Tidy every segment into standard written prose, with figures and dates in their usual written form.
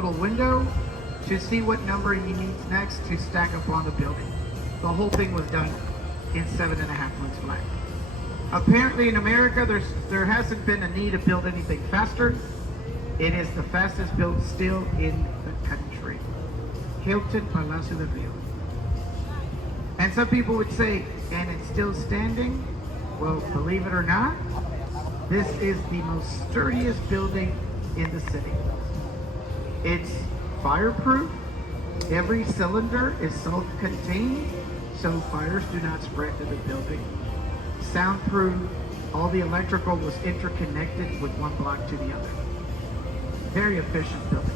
little window to see what number he needs next to stack up on the building. The whole thing was done in 7.5 months flat. Apparently in America, there hasn't been a need to build anything faster. It is the fastest built still in the country. Hilton Palacio de Rio. And some people would say, and it's still standing? Well, believe it or not, this is the most sturdiest building in the city. It's fireproof. Every cylinder is self-contained, so fires do not spread to the building. Soundproof. All the electrical was interconnected with one block to the other. Very efficient building.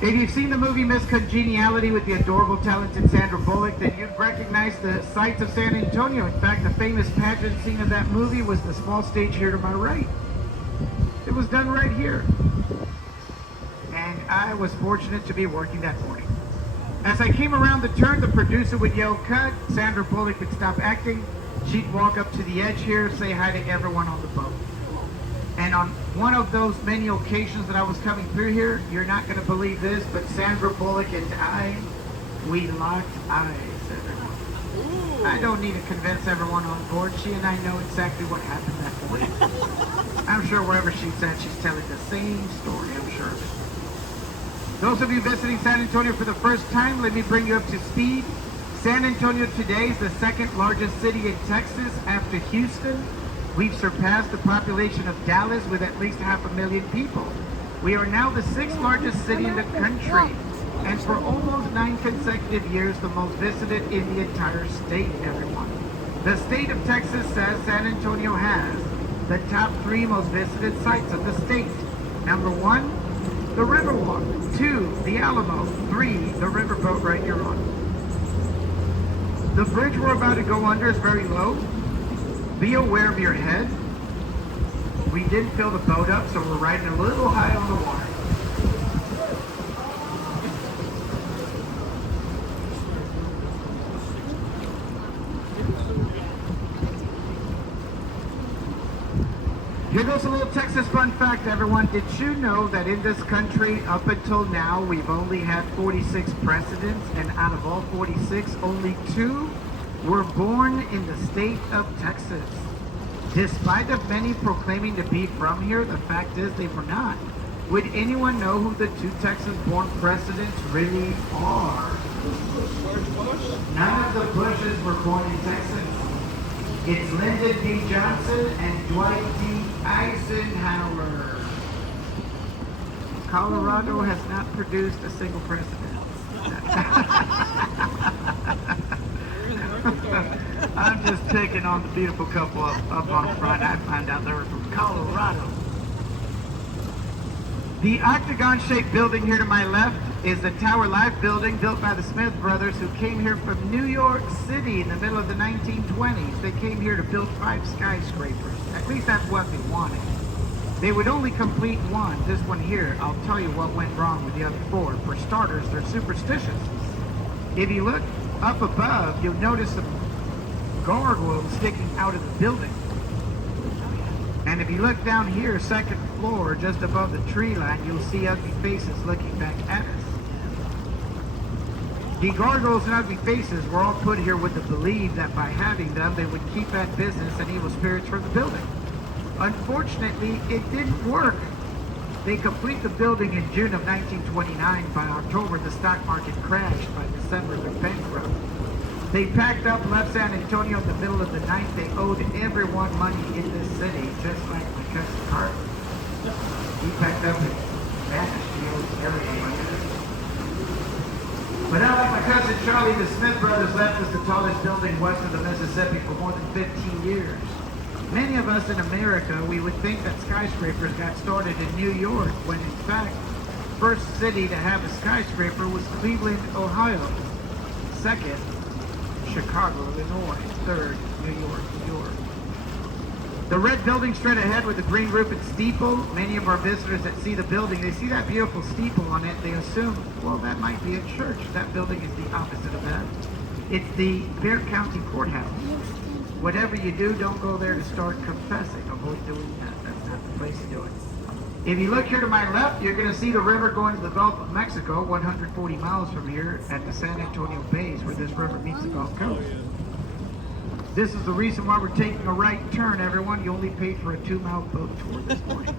If you've seen the movie Miss Congeniality with the adorable, talented Sandra Bullock, then you'd recognize the sights of San Antonio. In fact, the famous pageant scene of that movie was the small stage here to my right. It was done right here. And I was fortunate to be working that morning. As I came around the turn, the producer would yell, "Cut." Sandra Bullock would stop acting. She'd walk up to the edge here, say hi to everyone on the boat. And on one of those many occasions that I was coming through here, you're not going to believe this, but Sandra Bullock and I, we locked eyes, everyone. Ooh. I don't need to convince everyone on board. She and I know exactly what happened that morning. I'm sure wherever she's at, she's telling the same story, I'm sure of it. Those of you visiting San Antonio for the first time, let me bring you up to speed. San Antonio today is the second largest city in Texas after Houston. We've surpassed the population of Dallas with at least 500,000 people. We are now the 6th largest city in the country, and for almost 9 consecutive years, the most visited in the entire state, everyone. The state of Texas says San Antonio has the top 3 most visited sites of the state. Number 1, the Riverwalk. 2, the Alamo. 3, the riverboat right here on. The bridge we're about to go under is very low. Be aware of your head. We didn't fill the boat up, so we're riding a little high on the water. Here goes a little Texas fun fact, everyone. Did you know that in this country, up until now, we've only had 46 presidents, and out of all 46, only 2 were born in the state of Texas. Despite of many proclaiming to be from here, the fact is they were not. Would anyone know who the 2 Texas-born presidents really are? None of the Bushes were born in Texas. It's Lyndon B. Johnson and Dwight D. Eisenhower. Colorado has not produced a single president. I'm just picking on the beautiful couple up on the front. I found out they were from Colorado. The octagon-shaped building here to my left is the Tower Life building built by the Smith brothers, who came here from New York City in the middle of the 1920s. They came here to build 5 skyscrapers. At least that's what they wanted. They would only complete one, this one here. I'll tell you what went wrong with the other 4. For starters, they're superstitious. If you look up above, you'll notice some gargoyles sticking out of the building. And if you look down here, 2nd floor, just above the tree line, you'll see ugly faces looking back at us. The gargoyles and ugly faces were all put here with the belief that by having them, they would keep at business and evil spirits from the building. Unfortunately, it didn't work. They complete the building in June of 1929. By October, the stock market crashed. By December, they're bankrupt. They packed up, left San Antonio in the middle of the night. They owed everyone money in this city, just like my cousin Carter. He packed up and vanished. He owed everyone money. But not like my cousin Charlie, the Smith brothers left us the tallest building west of the Mississippi for more than 15 years. Many of us in America, we would think that skyscrapers got started in New York, when in fact, first city to have a skyscraper was Cleveland, Ohio. 2nd, Chicago, Illinois. 3rd, New York, New York. The red building straight ahead with the green roof and steeple. Many of our visitors that see the building, they see that beautiful steeple on it, they assume, well, that might be a church. That building is the opposite of that. It's the Bexar County Courthouse. Whatever you do, don't go there to start confessing. Avoid doing that. That's not the place to do it. If you look here to my left, you're going to see the river going to the Gulf of Mexico, 140 miles from here at the San Antonio Bays, where this river meets the Gulf Coast. This is the reason why we're taking a right turn, everyone. You only paid for a 2-mile boat tour this morning.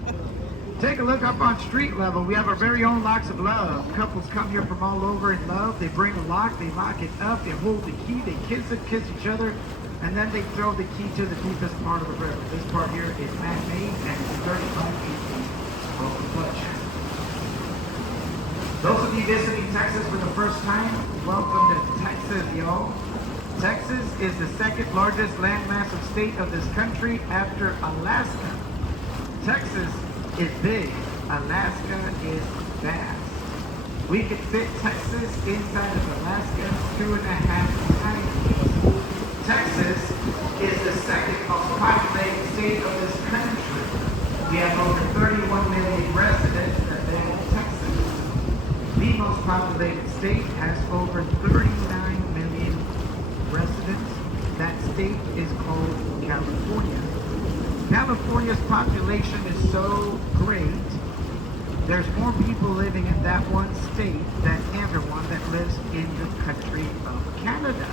Take a look up on street level. We have our very own locks of love. Couples come here from all over in love. They bring a lock, they lock it up, they hold the key, they kiss it, kiss each other, and then they throw the key to the deepest part of the river. This part here is man-made and it's 35 feet deep. Welcome, Clutch. Those of you visiting Texas for the first time, welcome to Texas, y'all. Texas is the second largest landmass of state of this country after Alaska. Texas is big. Alaska is vast. We could fit Texas inside of Alaska 2.5 times. Texas is the second most populated state of this country. We have over 31 million residents that live in Texas. The most populated state has over 39 million residents. That state is called California. California's population is so great, there's more people living in that one state than everyone that lives in the country of Canada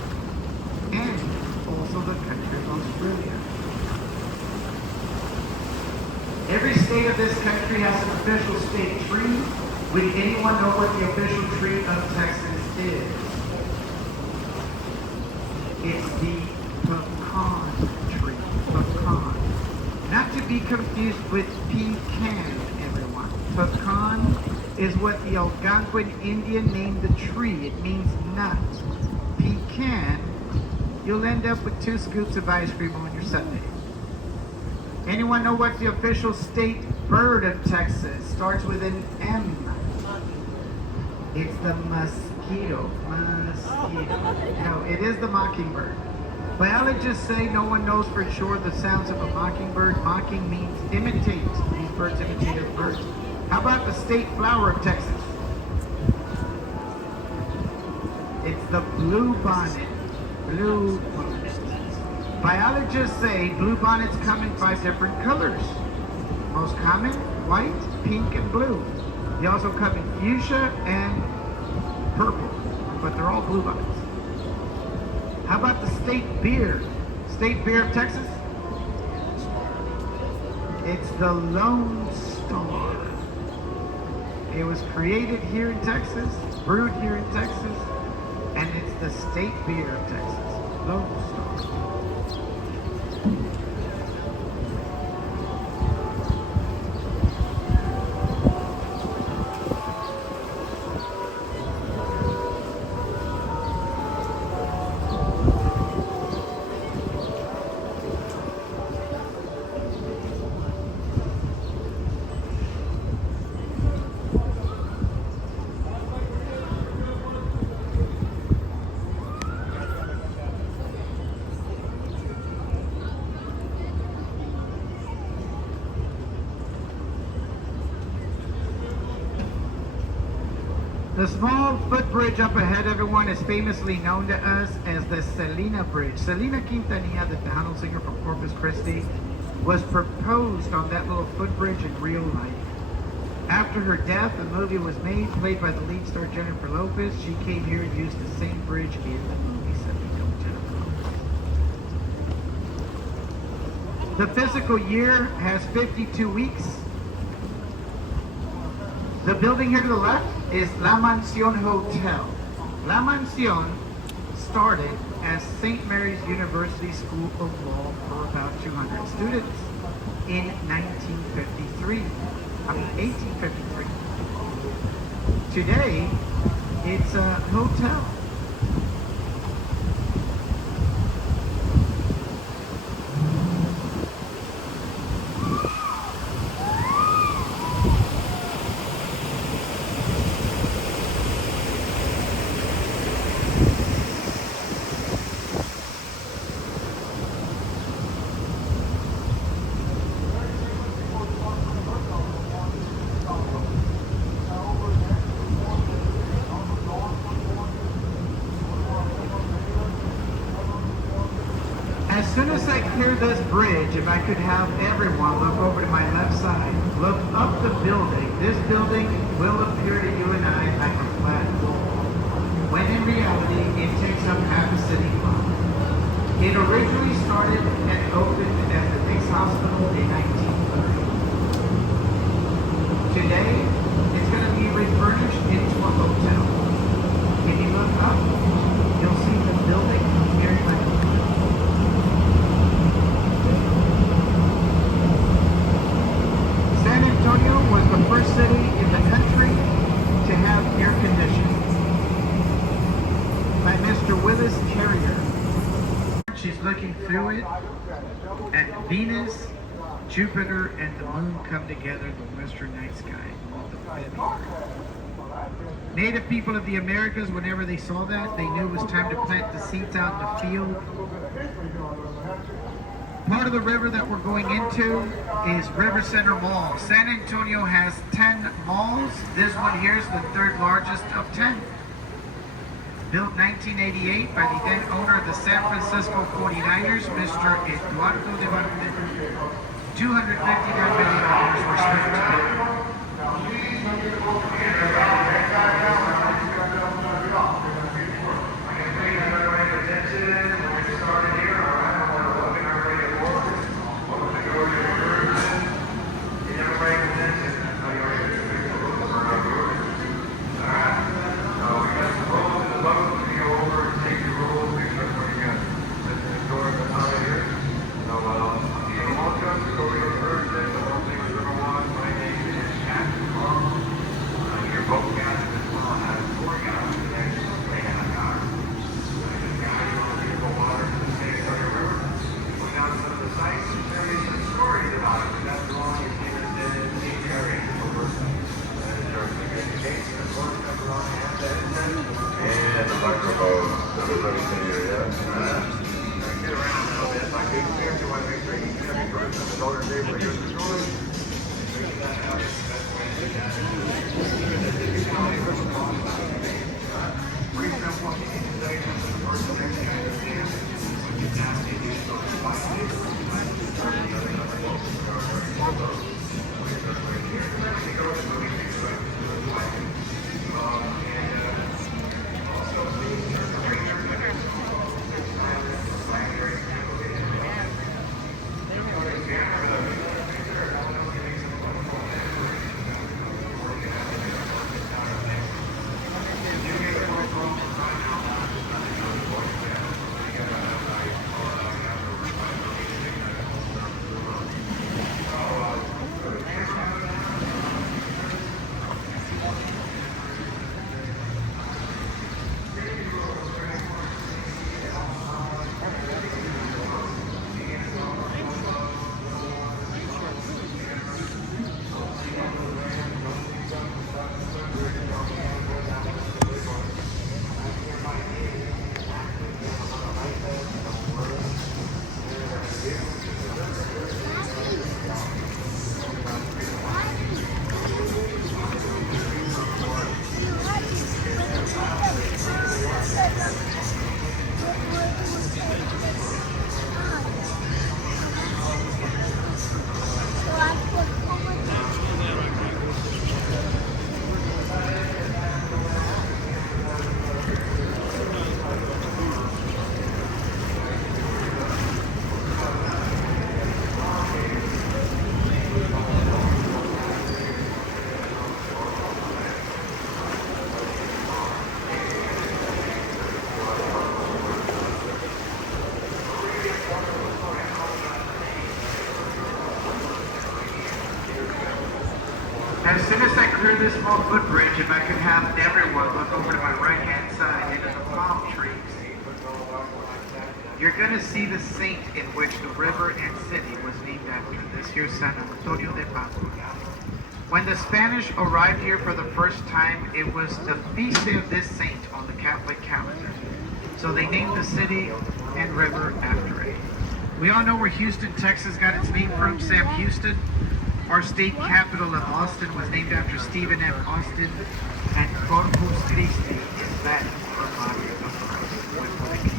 and also the country of Australia. Every state of this country has an official state tree. Would anyone know what the official tree of Texas is? It's the pecan tree. Pecan. Not to be confused with pecan, everyone. Pecan is what the Algonquin Indian named the tree. It means nut. Pecan, you'll end up with 2 scoops of ice cream on your sundae. Anyone know what the official state bird of Texas starts with an M? It's the mosquito. No, it is the mockingbird. Biologists say no one knows for sure the sounds of a mockingbird. Mocking means imitate. These birds imitate other birds. How about the state flower of Texas? It's the bluebonnet. Bluebonnet. Biologists say bluebonnets come in 5 different colors. Most common, white, pink, and blue. They also come in fuchsia and purple, but they're all bluebonnets. How about the state beer? State beer of Texas? It's the Lone Star. It was created here in Texas, brewed here in Texas, and it's the state beer of Texas, Lone Star. The small footbridge up ahead, everyone, is famously known to us as the Selena Bridge. Selena Quintanilla, the Tejano singer from Corpus Christi, was proposed on that little footbridge in real life. After her death, a movie was made, played by the lead star Jennifer Lopez. She came here and used the same bridge in the movie, so we know Jennifer Lopez. The physical year has 52 weeks. The building here to the left is La Mansión Hotel. La Mansión started as St. Mary's University School of Law for about 200 students in 1853. Today, it's a hotel. As soon as I clear this bridge, if I could have everyone look over to my left side, look up the building. building will appear to you and I like a flat wall, when in reality it takes up half a city block. It originally started and opened as the Nick's Hospital in 1930. Today, it's going to be refurnished into a hotel. If you look up, you'll see the building very like a flat. San Antonio was the first city in the country to have air conditioning by Mr. Willis Carrier. She's looking through it at Venus, Jupiter, and the moon come together, the western night sky. Native people of the Americas, whenever they saw that, they knew it was time to plant the seeds out in the field. Part of the river that we're going into is River Center Mall. San Antonio has 10 malls. This one here is the third largest of 10. Built 1988 by the then owner of the San Francisco 49ers, Mr. Eduardo de Varte. $259 million were spent to build it. As soon as I clear this small footbridge, if I could have everyone look over to my right-hand side into the palm trees, you're going to see the saint in which the river and city was named after. This here is San Antonio de Padua. When the Spanish arrived here for the first time, it was the feast day of this saint on the Catholic calendar. So they named the city and river after it. We all know where Houston, Texas got its name from, Sam Houston. Our state capital of Austin was named after Stephen F. Austin, and Corpus Christi is Latin for Body of Christ.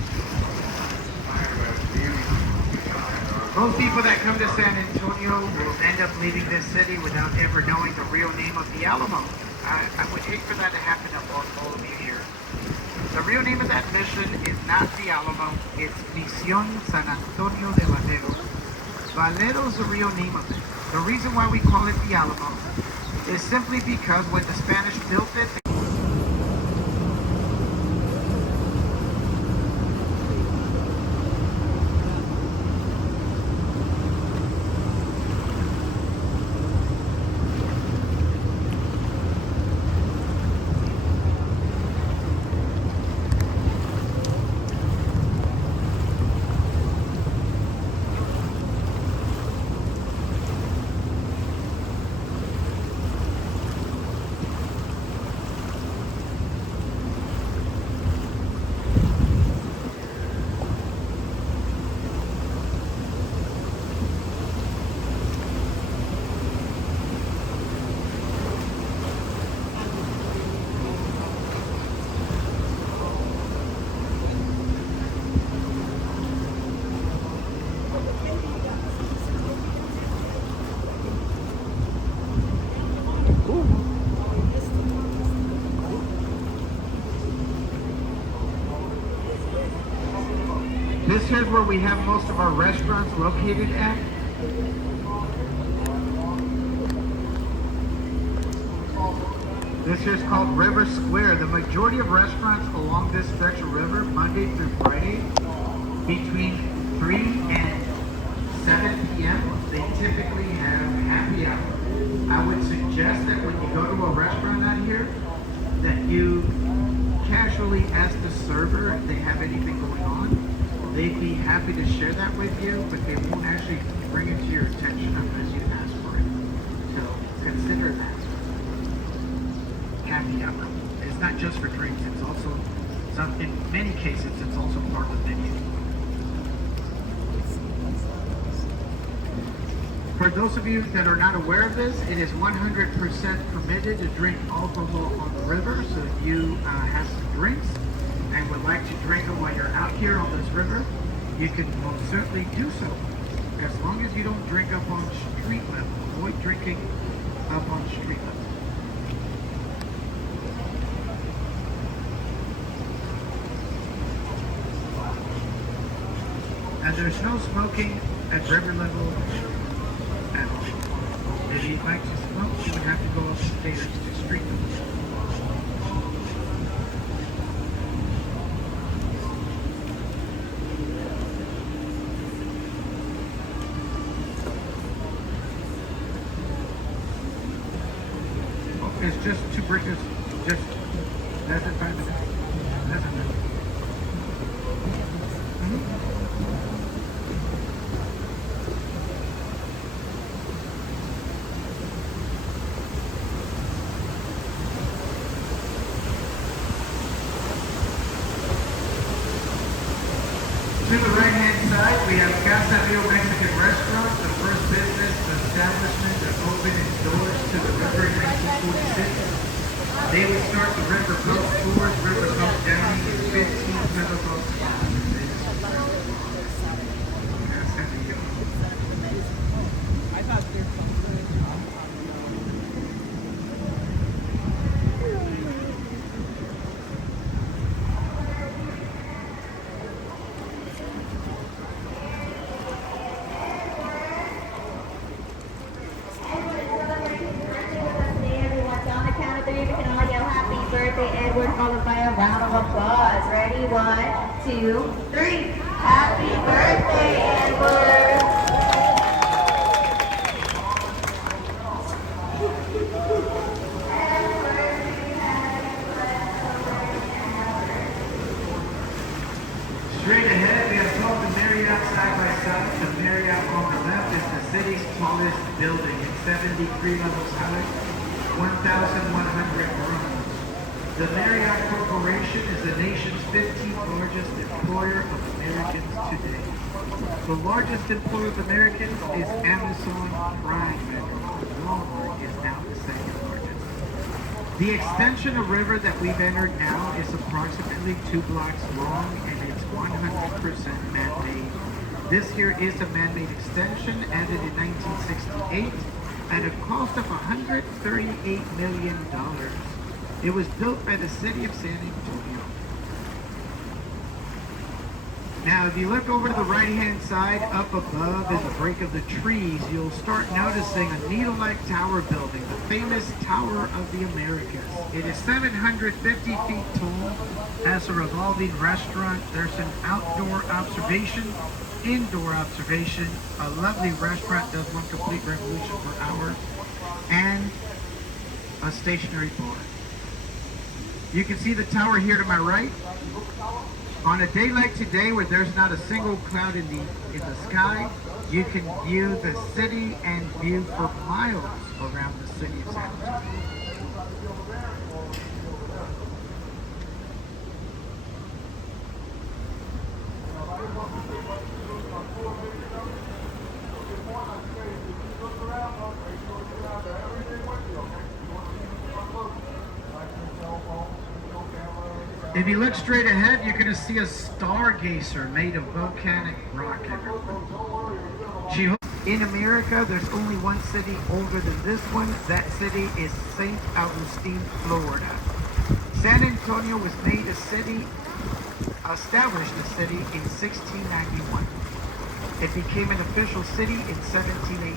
Most people that come to San Antonio will end up leaving this city without ever knowing the real name of the Alamo. I would hate for that to happen to all of you here. The real name of that mission is not the Alamo, it's Misión San Antonio de Valero. Valero is the real name of it. The reason why we call it the Alamo is simply because when the Spanish built it, this here's where we have most of our restaurants located at. This here's called River Square. The majority of restaurants along this stretch of river, Monday through Friday, between 3 and 7 p.m., they typically have happy hour. I would suggest that when you go to a restaurant out here, that you casually ask the server if they have anything going on. They'd be happy to share that with you, but they won't actually bring it to your attention unless you ask for it. So consider that. Happy hour. It's not just for drinks, it's also, in many cases, it's also part of the menu. For those of you that are not aware of this, it is 100% permitted to drink alcohol on the river. So if you have some drinks and would like to drink them while you're out here on this river, you can most certainly do so. As long as you don't drink up on street level. Avoid drinking up on street level. And there's no smoking at river level at all. If you'd like to smoke, you would have to go upstairs to street level. It's just 2 bridges, just less than 5 minutes. Less than that. To the right-hand side, we have Casa Rio Mexican Restaurant, the first business establishment that opened its doors to the river in 1946. They would start the river boat tours, river boat downing, and 15 river boats. Edward, followed by a round of applause. Ready? 1, 2, 3. Happy birthday, Edward! Straight ahead, we have both the Marriott side by side. The Marriott on the left is the city's tallest building. It's 73 levels high, 1,100 rooms. The Marriott Corporation is the nation's 15th largest employer of Americans today. The largest employer of Americans is Amazon Prime Vendor. Walmart is now the second largest. The extension of river that we've entered now is approximately 2 blocks long, and it's 100% man-made. This here is a man-made extension added in 1968 at a cost of $138 million. It was built by the city of San Antonio. Now, if you look over to the right-hand side, up above in the break of the trees, you'll start noticing a needle-like tower building, the famous Tower of the Americas. It is 750 feet tall, has a revolving restaurant. There's an outdoor observation, indoor observation, a lovely restaurant, does one complete revolution per hour, and a stationary bar. You can see the tower here to my right. On a day like today, where there's not a single cloud in the sky, you can view the city and view for miles around the city of San Antonio. If you look straight ahead, you're going to see a stargazer made of volcanic rock. In America, there's only one city older than this one. That city is St. Augustine, Florida. San Antonio was made a city, established a city in 1691. It became an official city in 1718.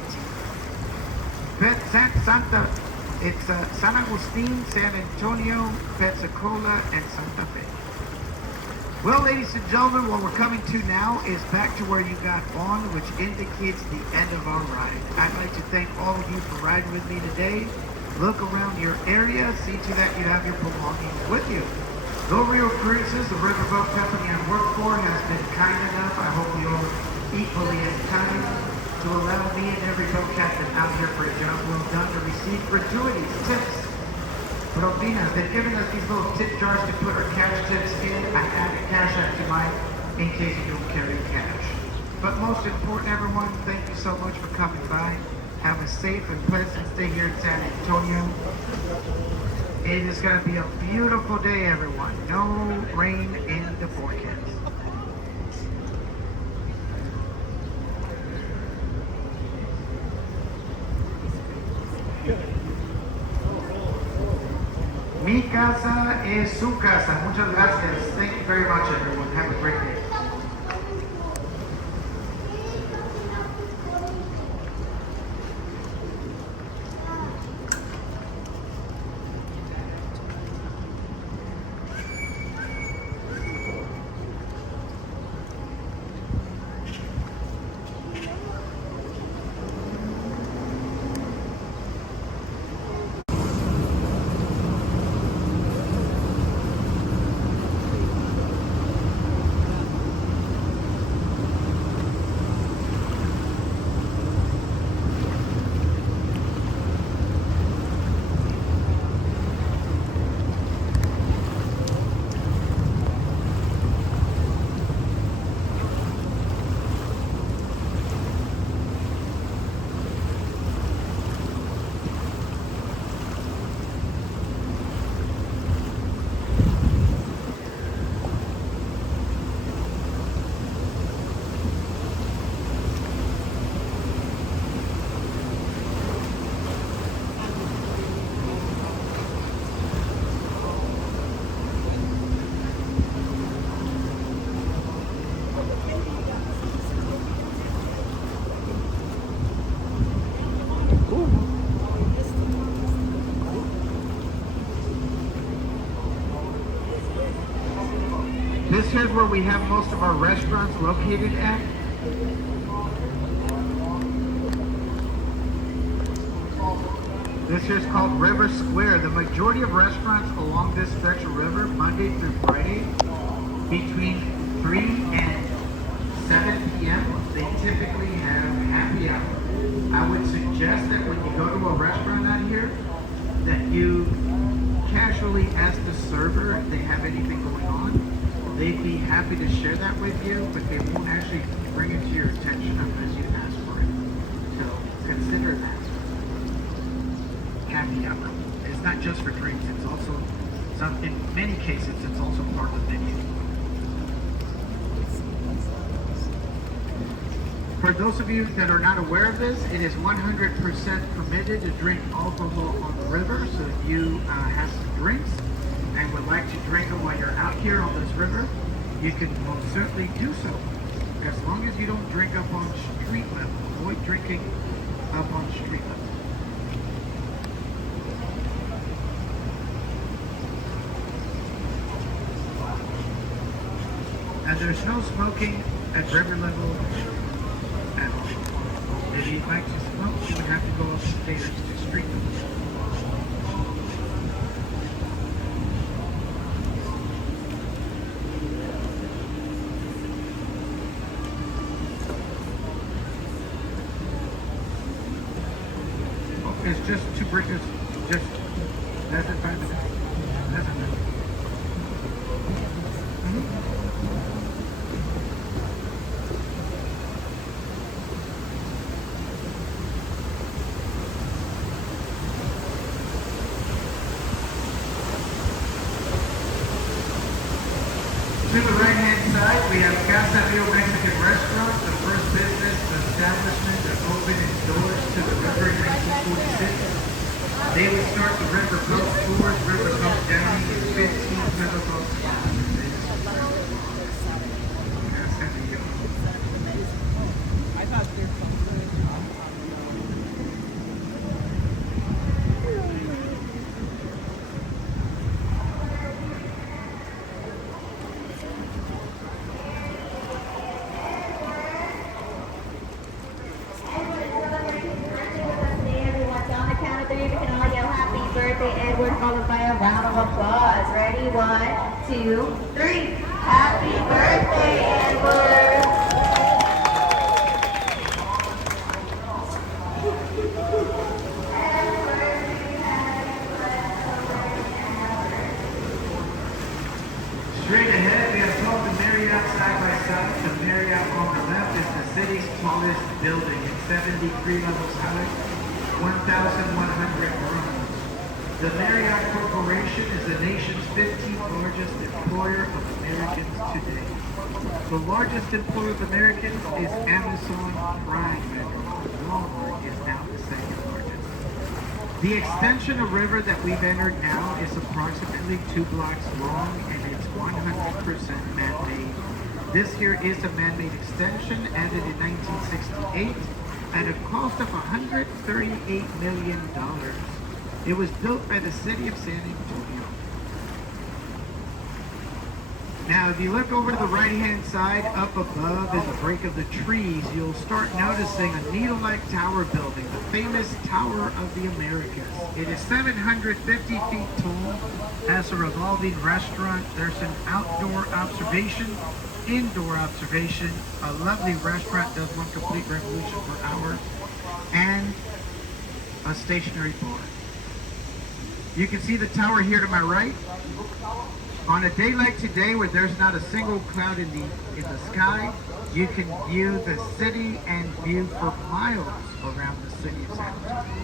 It's San Agustin, San Antonio, Pensacola, and Santa Fe. Well, ladies and gentlemen, what we're coming to now is back to where you got on, which indicates the end of our ride. I'd like to thank all of you for riding with me today. Look around your area, see to that you have your belongings with you. Go Rio Cruises, the riverboat company I work for, has been kind enough, I hope you're equally as kind, to allow me and every boat captain out here for a job well done to receive gratuities, tips, propinas. They've given us these little tip jars to put our cash tips in. I added cash out to mine in case you don't carry cash. But most important, everyone, thank you so much for coming by. Have a safe and pleasant stay here in San Antonio. It is going to be a beautiful day, everyone. No rain in the forecast. Mi casa es su casa. Muchas gracias. Thank you very much, everyone. Have a great day. This is where we have most of our restaurants located at. This here is called River Square. The majority of restaurants along this stretch of river, Monday through Friday, between 3 and 7 p.m., they typically have happy hour. I would suggest that when you go to a restaurant out here, that you casually ask the server if they have anything going on. They'd be happy to share that with you, but they won't actually bring it to your attention unless you ask for it. So consider that. Happy hour. It's not just for drinks, it's also, in many cases, it's also part of the menu. For those of you that are not aware of this, it is 100% permitted to drink alcohol on the river. So if you have some drinks and would like to drink them while you're out here on this river, you can most certainly do so. As long as you don't drink up on street level. Avoid drinking up on street level. And there's no smoking at river level at all. If you'd like to smoke, you would have to go upstairs to street level. It's just 2 bridges, just less than 5 minutes. Less than that. To the right-hand side, we have Casa Rio Mexican Restaurant, the first business establishment that opened its doors to the river in 1946. They would start the river boat tours, river boat downing, and 15 river boats. Casa Rio. Birthday, Edward, followed by a round of applause. Ready? 1, 2, 3. Happy birthday, Edward! Straight ahead, we have both the Marriott side by side. The Marriott on the left is the city's tallest building. It's 73 levels high, 1,100 rooms. The Marriott Corporation is the nation's 15th largest employer of Americans today. The largest employer of Americans is Amazon Prime, and Walmart is now the second largest. The extension of river that we've entered now is approximately 2 blocks long, and it's 100% man-made. This here is a man-made extension added in 1968 at a cost of $138 million. It was built by the city of San Antonio. Now, if you look over to the right-hand side, up above in the break of the trees, you'll start noticing a needle-like tower building, the famous Tower of the Americas. It is 750 feet tall, has a revolving restaurant. There's an outdoor observation, indoor observation, a lovely restaurant, does one complete revolution per hour, and a stationary bar. You can see the tower here to my right. On a day like today, where there's not a single cloud in the sky, you can view the city and view for miles around the city of San Antonio.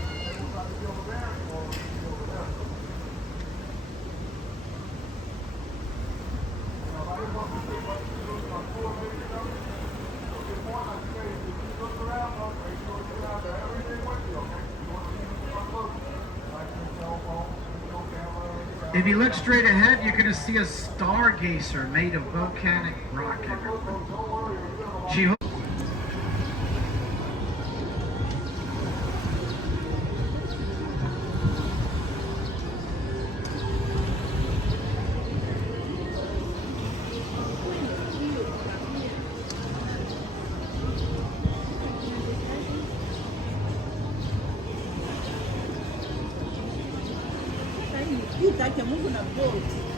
If you look straight ahead, you're going to see a stargazer made of volcanic rock. She Itaque é muito na boa.